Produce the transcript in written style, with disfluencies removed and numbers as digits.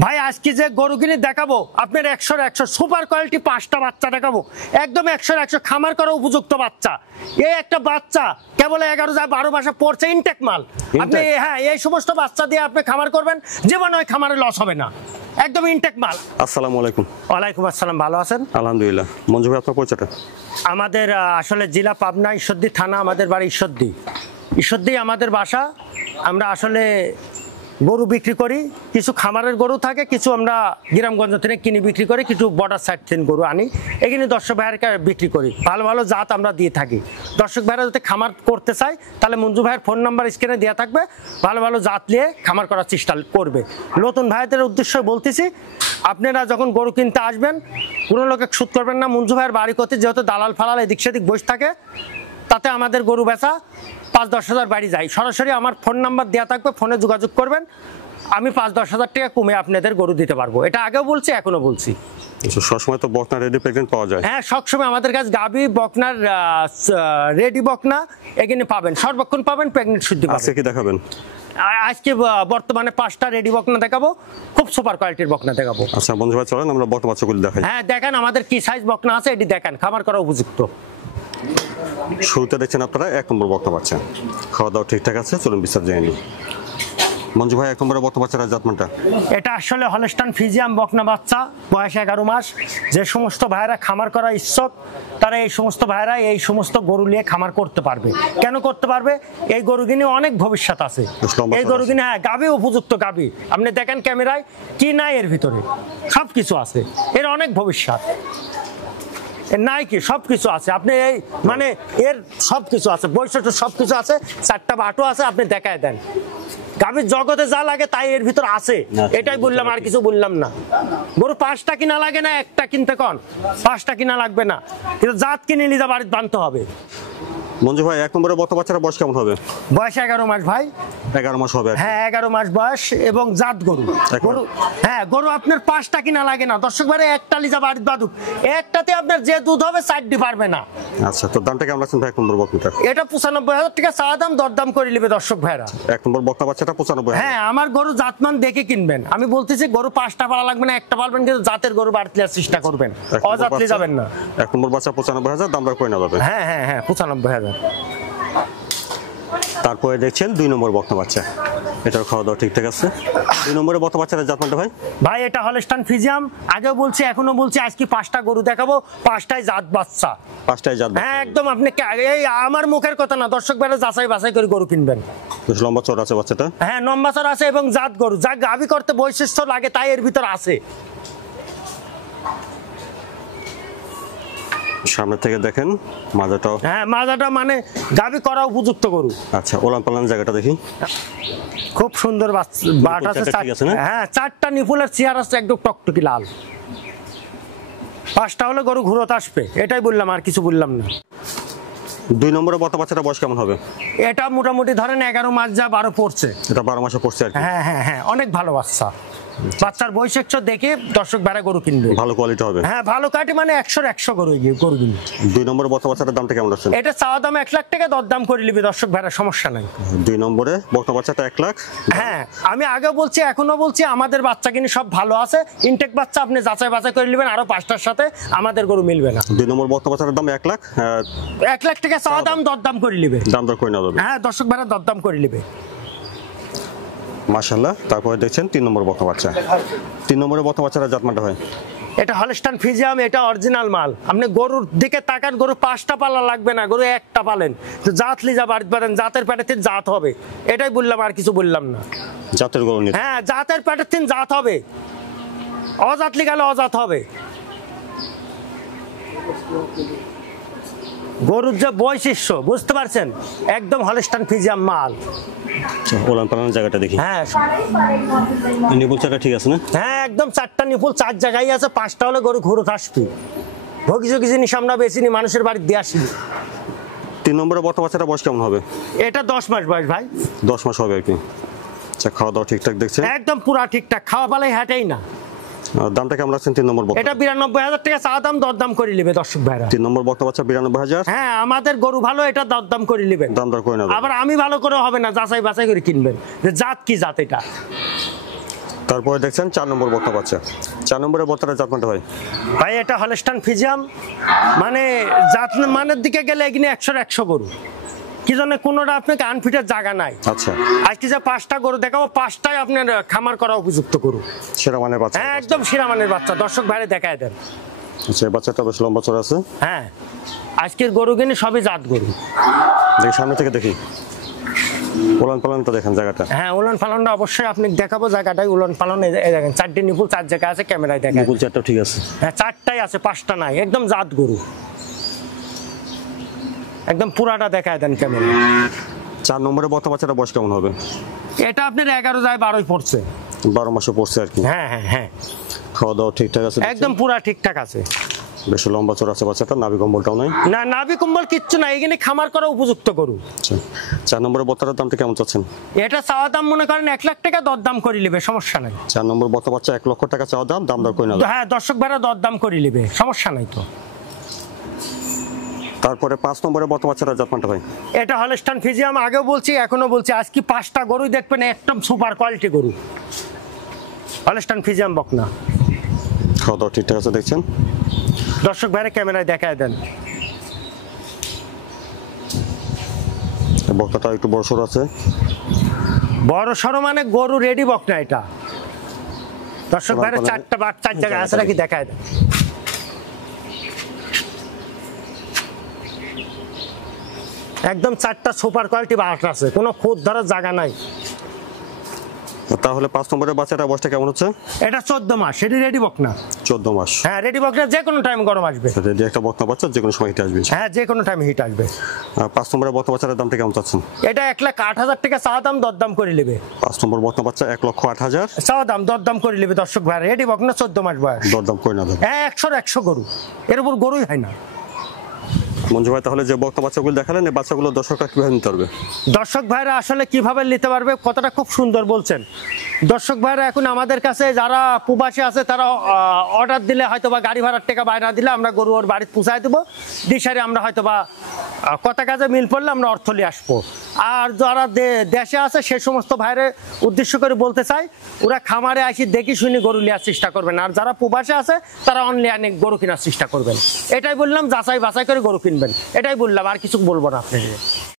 ভাই আজকে যে গরু কিনে দেখাবো আপনার 100 সুপার কোয়ালিটি 5টা বাচ্চা দেখাবো, একদম 100 খামার করা উপযুক্ত বাচ্চা। এই একটা বাচ্চা কেবল 11-12 মাসে পড়ছে, ইনটেক মাল। আপনি হ্যাঁ এই সমস্ত বাচ্চা দিয়ে আপনি খামার করবেন, জীবন ওই খামারে লস হবে না, একদম ইনটেক মাল। আসসালামু আলাইকুম। ওয়ালাইকুম আসসালাম, ভালো আছেন? আলহামদুলিল্লাহ। মঞ্জু ভাই আপনার পরিচয়টা? আমাদের আসলে জেলা পাবনা, ঈশ্বরদী থানা, আমাদের বাড়ি ঈশ্বরদী আমাদের বাসা। আমরা আসলে গরু বিক্রি করি, কিছু খামারের গরু থাকে, কিছু আমরা গ্রামগঞ্জ থেকে কিনে বিক্রি করি, কিছু বর্ডার সাইড থেকে গরু আনি, এখানে দর্শক ভাইয়েরকে বিক্রি করি। ভালো ভালো জাত আমরা দিয়ে থাকি। দর্শক ভাইয়েরা যদি খামার করতে চায় তাহলে মঞ্জু ভাইয়ের ফোন নাম্বার স্ক্রিনে দেওয়া থাকবে, ভালো ভালো জাত নিয়ে খামার করার চেষ্টা করবে। নতুন ভাইদের উদ্দেশ্য বলতেছি, আপনারা যখন গরু কিনতে আসবেন কোনো লোকে সুদ করবেন না। মঞ্জু ভাইয়ের বাড়ি করতে যেহেতু দালাল ফালাল এদিক সেদিক বসে থাকে, তাতে আমাদের গরু বেচা 5-10 হাজার বাড়ি যায়। সরাসরি আমার ফোন নাম্বার দেওয়া থাকবে, ফোনে যোগাযোগ করবেন, আমি 5-10 হাজার টাকা কমে আপনাদের গরু দিতে পারবো। এটা আগেও বলছি, এখনো বলছি। সবসময় তো বকনা রেডি প্রেগনেন্ট পাওয়া যায়? হ্যাঁ, সবসময় আমাদের কাছে গাভী বকনার রেডি বকনা এখানে পাবেন, সর্বক্ষণ পাবেন, প্রেগনেন্ট শুদ্ধ পাবেন। আজকে কি দেখাবেন? আজকে বর্তমানে 5টা রেডি বকনা দেখাবো, খুব সুপার কোয়ালিটির বকনা দেখাবো। আচ্ছা বন্ধু ভাই চলেন আমরা বকনা বাচ্চাগুলো দেখাই। হ্যাঁ দেখেন আমাদের কি সাইজ বকনা আছে, এটি দেখেন, খামার করা উপযুক্ত। শুরুতে দেখছেন আপনারা 1 নম্বর বকনা বাচ্চা, খাওয়া দাওয়া ঠিকঠাক আছে, চলুন বিস্তার জেনে নিই। মঞ্জু ভাই 1 নম্বরের বকনা বাচ্চার জাতমানটা? এটা আসলে হলস্টাইন ফ্রিজিয়ান বকনা বাচ্চা, বয়স 11 মাস। যে সমস্ত ভাইরা খামার করা ইচ্ছুক তারা এই সমস্ত ভাইরা এই সমস্ত গরু নিয়ে খামার করতে পারবে। কেন করতে পারবে? এই গরু কিনে অনেক ভবিষ্যৎ আছে। এই গরু কিনে হ্যাঁ গাভী, উপযুক্ত গাভী। আপনি দেখেন ক্যামেরায় কি নাই, এর ভিতরে সব কিছু আছে, এর অনেক ভবিষ্যৎ। নাই কি সবকিছু আছে, আপনি এই মানে এর সবকিছু আছে, বৈশিষ্ট্য সবকিছু আছে, 4টা বাটও আছে, আপনি দেখায় দেন। গাভীর জগতে যা লাগে তাই এর ভিতর আছে, এটাই বললাম, আর কিছু বললাম না। গরু 5টা কিনা লাগে না, একটা কিনতে কন, 5টা কিনা লাগবে না, কিন্তু জাত কিনে নিয়ে বাড়িতে বানতে হবে। মঞ্জু ভাই 1 নম্বরের বকনা বাচ্চার বয়স কেমন হবে? বয়স 11 মাস ভাই। 11 মাস হবে? হ্যাঁ 11 মাস বয়স, এবং জাত গরু। হ্যাঁ গরু আপনার 5টা কিনা লাগে না, দর্শক ভাই একটা লিজা বাড়িতে বাদুক, একটাতে আপনার যে দুধ হবে 4টি পারবে না। আচ্ছা, তো দামটা কেমন রাখছেন ভাই 1 নম্বর বকনাটা? এটা 95,000 টাকা চাওয়া দাম, দরদাম করে নেবে দর্শক ভাইরা। 1 নম্বর বকনা বাচ্চাটা 95,000? হ্যাঁ, আমার গরু জাতমান দেখে কিনবেন। আমি বলতেছি গরু 5টা পালা লাগবে না, একটা পালবেন, কিন্তু জাতের গরু বাড়তে চেষ্টা করবেন, অজাতলে যাবেন না। 1 নম্বর বাচ্চা 95,000, দামটা করে নেওয়া যাবে? হ্যাঁ হ্যাঁ হ্যাঁ 95,000। তারপরে দেখছেন 2 নম্বর বকনা বাচ্চা, এটার খাওয়া দাওয়া ঠিকঠাক আছে। 2 নম্বরের বকনা বাচ্চার জাতমানটা ভাই? ভাই এটা হলস্টাইন ফ্রিজিয়ান, আগেও বলছি এখনো বলছি, আজকে 5টা গরু দেখাবো, 5টাই জাত বাচ্চা। 5টাই জাত? হ্যাঁ একদম, আপনি এই আমার মুখের কথা না, দর্শক ভাইরা যাচাই বাছাই করে গরু কিনবেন। বেশ লম্বা চওড়া আছে বাচ্চাটা? হ্যাঁ লম্বা চওড়া আছে, এবং জাত গরু, যা গাভী করতে বৈশিষ্ট্য লাগে তাই এর ভিতর আছে। সামনে থেকে দেখেন মাজাটাও? হ্যাঁ মাজাটা মানে গাভী করা উপযুক্ত গরু। আচ্ছা, ওলান পালান জায়গাটা দেখি, খুব সুন্দর বাট আছে। হ্যাঁ 4টা নিপুলের চেয়ার আছে, একদম টকটকি লাল। 5টা হলে গরু ঘুরত আসবে, এটাই বললাম, আর কিছু বললাম না। 2 নম্বরের বকনা বাচ্চাটা বয়স কেমন হবে? এটা মোটামুটি ধরেন 11 মাস যা 12 পড়ছে। এটা 12 মাসে পড়ছে আর কি? হ্যাঁ হ্যাঁ হ্যাঁ, অনেক ভালো বাচ্চা। বাচ্চার বৈশিষ্ট্য দেখে দর্শক ভাড়া গরু কিনবে, ভালো কোয়ালিটি হবে। হ্যাঁ ভালো কাটি, মানে 100 গরু গরু কিনবে। 2 নম্বরের বকনা বাচ্চাটার দামটা কেমন আছে? এটা চাওয়া দাম 1 লাখ টাকা, দরদাম করে নিবে দর্শক ভাড়া, সমস্যা নাই। 2 নম্বরে বকনা বাচ্চাটা 1 লাখ? হ্যাঁ আমি আগে বলছি এখনো বলছি, আমাদের বাচ্চা কিনে সব ভালো আছে, ইনটেক বাচ্চা, আপনি যাচাই বাছাই করে নেবেন, আরো 5টার সাথে আমাদের গরু মিলবে না। 2 নম্বর বকনা বাচ্চাটার দাম 1 লাখ? 1 লাখ টাকা চাওয়া দাম, দরদাম করে নিবে, দাম দর করে নেওয়া যাবে। হ্যাঁ দর্শক ভাড়া দরদাম করে নিবে। মাশাআল্লাহ। তারপরে দেখছেন 3 নম্বর বকনা বাচ্চা। 3 নম্বরের বকনা বাচ্চাটা জাতমানটা হয়? এটা হলস্টাইন ফ্রিজিয়ান, এটা অরিজিনাল মাল। আপনি গরুর দিকে তাকান, গরু 5টা পালা লাগবে না, গরু একটা পালেন, জাত লিজা বাড়িতে পারেন, জাতের পেটের জাত হবে, এটাই বললাম, আর কিছু বললাম না। জাতের গরু? হ্যাঁ জাতের পেটের জাত হবে, অজাত লিগালে অজাত হবে। গরুর যে বৈশিষ্ট্য বুঝতে পারছেন, একদম হলস্টাইন ফ্রিজিয়ান মাল। ওলান পালানোর জায়গাটা দেখি, হ্যাঁ নিপুল চারটা ঠিক আছে না? হ্যাঁ একদম 4টা নিপুল 4 জায়গায় আছে, 5টা হলে গরু ঘুরত আসবে। ভোগী জিনিস আমরা বেশি মানুষের বাড়ি দিয়ে আসি। 3 নম্বরের বকনা বাচ্চাটা বয়স কেমন হবে? এটা 10 মাস বয়স ভাই। 10 মাস হবে আর কি। আচ্ছা, খাওয়া দাওয়া ঠিকঠাক দেখছেন? একদম পুরা ঠিকঠাক, খাওয়া পালাই হাঁটেই না। দামটা কেমন রাখছেন 3 নম্বর বকনা? এটা 92,000 টাকা চাওয়া দাম, দরদাম করে নেবে দর্শক ভাইরা। 3 নম্বর বকনা বাচ্চা 92,000? হ্যাঁ আমাদের গরু ভালো, এটা দরদাম করে নেবেন, দাম দর করে নেবেন। আবার আমি ভালো করে হবে না, যাচাই বাছাই করে কিনবেন যে জাত কি জাত। এটা তারপরে দেখছেন 4 নম্বর বক্তা বাচ্চা। 4 নম্বরের বক্তাটা জাতমানটা ভাই? ভাই এটা হলস্টাইন ফ্রিজিয়ান, মানে জাত মানের দিকে গেলে এখানে 100 100 গরু, কি জন্য কোনোটা আপনাকে আনফিটের জায়গা নাই। আচ্ছা, আজকে যে 5টা গরু দেখাবো 5টাই আপনার খামার করা উপযুক্ত গরু। সেরা মানের বাচ্চা? হ্যাঁ একদম সেরা মানের বাচ্চা, দর্শক ভাইরে দেখায় দেন। আচ্ছা, এই বাচ্চাটা বেশ লম্বা চড়া আছে। হ্যাঁ আজকের গরু কিনে সবই জাত গরু। দেখি সামনে থেকে দেখি, উলান পালানটা দেখেন জায়গাটা। হ্যাঁ উলান পালনটা অবশ্যই আপনি দেখাবো, জায়গাটাই উলান পালন। এই দেখেন 4টে নিপুল 4 জায়গা আছে, ক্যামেরায় দেখেন। নিপুল 4টা ঠিক আছে? হ্যাঁ 4টাই আছে, 5টা নাই, একদম জাত গরু, একদম পুরাটা দেখায় দেন ক্যামেরা। 4 নম্বরের বক্তা বাচ্চাটা বয়স কেমন হবে? এটা আপনার 11 যায় 12 পড়ছে। 12 মাসে পড়ছে আর কি। হ্যাঁ হ্যাঁ হ্যাঁ খাওয়া দাওয়া ঠিকঠাক আছে? একদম পুরা ঠিকঠাক আছে। বেশ লম্বা চড়া আছে বাচ্চাটা, নাভি কম্বলটাও নাই? না নাভি কম্বল কিচ্ছু না, এখানে খামার করা উপযুক্ত গরু। আচ্ছা, 4 নম্বরের বক্তাটার দামটা কেমন চাচ্ছেন? এটা চাওয়া দাম মনে করেন 1 লাখ টাকা, দরদাম করে নেবে, সমস্যা নাই। 4 নম্বর বক্তা বাচ্চা 1 লক্ষ টাকা চাওয়া দাম, দাম দর করে না? হ্যাঁ দর্শক ভাড়া দরদাম করে নেবে, সমস্যা নাই তো। তারপরে 5 নম্বরের বক্তা বাচ্চাটা জাতমানটা ভাই? এটা হলস্টাইন ফ্রিজিয়ান, আগেও বলছি এখনো বলছি, আজকে 5টা গরুই দেখবেন একদম সুপার কোয়ালিটি গরু, হলস্টাইন ফ্রিজিয়ান বকনা। খাওয়া দাওয়া ঠিকঠাক আছে দেখছেন? দর্শক ভাইরা ক্যামেরায় দেখায় দেন। বক্তাটা একটু বড় সড়ো আছে। বড় সড়ো মানে গরু রেডি বকনা এটা। দর্শক ভাইরা 4টা বাট 4 জায়গায় আছে নাকি দেখায় দেন। একদম 4টা সুপার কোয়ালিটি বাট আছে, কোনো খুদ ধরার জায়গা নাই। তাহলে 5 নম্বরের বাচ্চাটা বয়সটা কেমন হচ্ছে? এটা 14 মাস, এটি রেডি বকনা। 14 মাস? হ্যাঁ রেডি বকনা, যে কোনো টাইম গরম আসবে। রেডি একটা বক্তা বাচ্চা, যে কোনো সময় হিটে আসবে। হ্যাঁ যে কোনো টাইম হিট আসবে। 5 নম্বরের বক্তা বাচ্চাটার দামটা কেমন চাচ্ছেন? এটা 1,08,000 টাকা চাওয়া দাম, দরদাম করে নেবে। 5 নম্বর বক্তা বাচ্চা 1,08,000 চাওয়া দাম, দরদাম করে নেবে দর্শক ভাই। রেডি বকনা, 14 মাস বয়স, দরদাম করে না? হ্যাঁ 100 100 গরু, এর উপর গরুই হয় না। মঞ্জু ভাই, তাহলে যে বক্তা বাচ্চাগুলো দেখালেন, এই বাচ্চাগুলো দর্শকরা কিভাবে নিতে পারবে? দর্শক ভাইরা আসলে কিভাবে নিতে পারবে, কথাটা খুব সুন্দর বলছেন। দর্শক ভাইরা এখন আমাদের কাছে যারা প্রবাসী আছে, তারা অর্ডার দিলে হয়তো বা গাড়ি ভাড়ার টাকা বাইরে দিলে আমরা গরু ওর বাড়িতে পৌঁছায় দেবো, দিশারে আমরা হয়তো বা কথা কাজে মিল পড়লে আমরা অর্থ নিয়ে আসবো। আর যারা দেশে আছে সে সমস্ত ভাইরে উদ্দেশ্য করে বলতে চাই, ওরা খামারে আসি দেখি শুনি গরু নেওয়ার চেষ্টা করবেন। আর যারা প্রবাসে আছে তারা অনলাইনে গরু কেনার চেষ্টা করবেন। এটাই বললাম, যাচাই বাছাই করে গরু কিনবেন, এটাই বললাম, আর কিছু বলবো না আপনাকে।